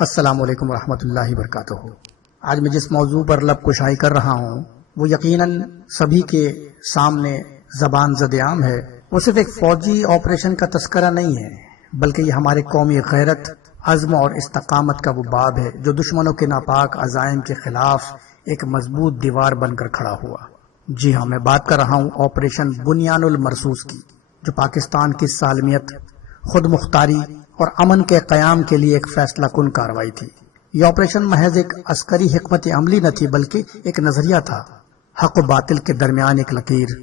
السلام علیکم ورحمۃ اللہ وبرکاتہ۔ آج میں جس موضوع پر لب کشائی کر رہا ہوں وہ یقیناً سبھی کے سامنے زبان زد عام ہے۔ وہ صرف ایک فوجی آپریشن کا تذکرہ نہیں ہے، بلکہ یہ ہمارے قومی غیرت، عزم اور استقامت کا وہ باب ہے جو دشمنوں کے ناپاک عزائم کے خلاف ایک مضبوط دیوار بن کر کھڑا ہوا۔ جی ہاں، میں بات کر رہا ہوں آپریشن بنیان المرصوص کی، جو پاکستان کی سالمیت، خود مختاری اور امن کے قیام کے لیے ایک فیصلہ کن کارروائی تھی۔ یہ آپریشن محض ایک عسکری حکمت عملی نہ تھی، بلکہ ایک نظریہ تھا، حق و باطل کے درمیان ایک لکیر،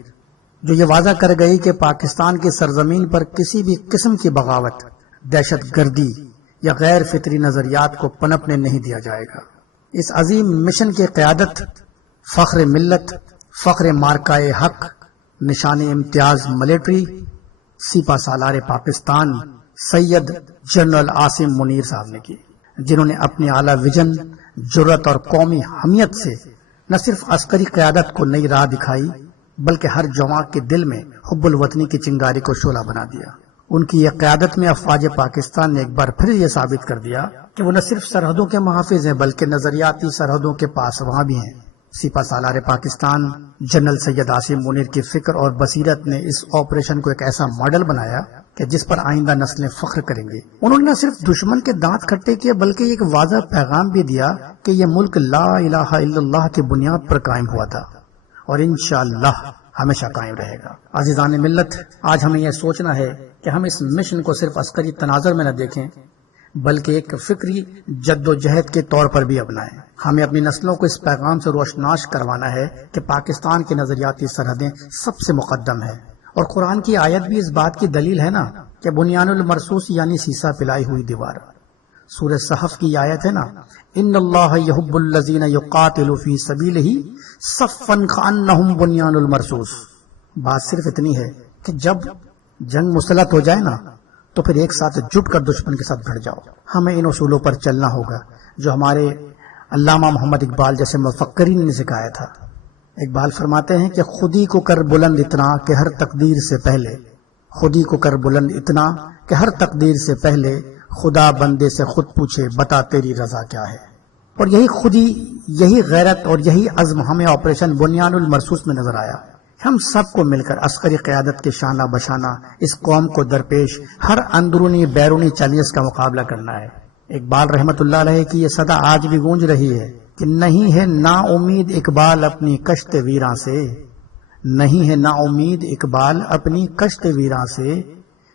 جو یہ واضح کر گئی کہ پاکستان کی سرزمین پر کسی بھی قسم کی بغاوت، دہشت گردی یا غیر فطری نظریات کو پنپنے نہیں دیا جائے گا۔ اس عظیم مشن کی قیادت فخر ملت، فخر مارکائے حق، نشان امتیاز ملٹری، سپہ سالار پاکستان سید جنرل عاصم منیر صاحب نے کی، جنہوں نے اپنی اعلیٰ ویژن، جرت اور قومی حمیت سے نہ صرف عسکری قیادت کو نئی راہ دکھائی، بلکہ ہر جواں کے دل میں حب الوطنی کی چنگاری کو شعلہ بنا دیا۔ ان کی یہ قیادت میں افواج پاکستان نے ایک بار پھر یہ ثابت کر دیا کہ وہ نہ صرف سرحدوں کے محافظ ہیں، بلکہ نظریاتی سرحدوں کے پاسباں بھی ہیں۔ سپہ سالار پاکستان جنرل سید عاصم منیر کی فکر اور بصیرت نے اس آپریشن کو ایک ایسا ماڈل بنایا کہ جس پر آئندہ نسلیں فخر کریں گے۔ انہوں نے نہ صرف دشمن کے دانت کھٹے کیے، بلکہ ایک واضح پیغام بھی دیا کہ یہ ملک لا الہ الا اللہ کی بنیاد پر قائم ہوا تھا اور انشاءاللہ ہمیشہ قائم رہے گا۔ عزیزان ملت، آج ہمیں یہ سوچنا ہے کہ ہم اس مشن کو صرف عسکری تناظر میں نہ دیکھیں، بلکہ ایک فکری جد و جہد کے طور پر بھی اپنائیں۔ ہمیں اپنی نسلوں کو اس پیغام سے روشناس کروانا ہے کہ پاکستان کی نظریاتی سرحدیں سب سے مقدم ہے، اور قرآن کی آیت بھی اس بات کی دلیل ہے نا کہ بنیان المرصوص یعنی سیسا پلائی ہوئی دیوار۔ سورہ صحف کی آیت ہے نا، ان اللہ یحب الذین یقاتلوا فی سبیلہ صفا کانہم بنیان المرصوص۔ بات صرف اتنی ہے کہ جب جنگ مسلط ہو جائے نا تو پھر ایک ساتھ جٹ کر دشمن کے ساتھ بھڑ جاؤ۔ ہمیں ان اصولوں پر چلنا ہوگا جو ہمارے علامہ محمد اقبال جیسے مفکرین نے سکھایا تھا۔ اقبال فرماتے ہیں کہ خودی کو کر بلند اتنا کہ ہر تقدیر سے پہلے، خودی کو کر بلند اتنا کہ ہر تقدیر سے پہلے خدا بندے سے خود پوچھے بتا تیری رضا کیا ہے۔ اور یہی خودی، یہی غیرت اور یہی عزم ہمیں آپریشن بنیان المرصوص میں نظر آیا۔ ہم سب کو مل کر عسکری قیادت کے شانہ بشانہ اس قوم کو درپیش ہر اندرونی بیرونی چیلنج کا مقابلہ کرنا ہے۔ اقبال رحمت اللہ علیہ کی یہ صدا آج بھی گونج رہی ہے کہ نہیں ہے نا امید اقبال اپنی کشت ویراں سے، نہیں ہے نا امید اقبال اپنی کشت ویراں سے،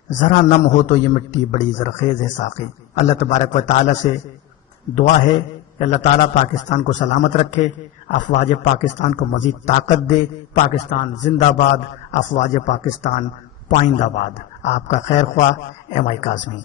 ذرا نم ہو تو یہ مٹی بڑی زرخیز ہے ساقی۔ اللہ تبارک و تعالی سے دعا ہے کہ اللہ تعالیٰ پاکستان کو سلامت رکھے، افواج پاکستان کو مزید طاقت دے۔ پاکستان زندہ باد، افواج پاکستان پائندہ باد۔ آپ کا خیر خواہ ایم آئی کاظمی۔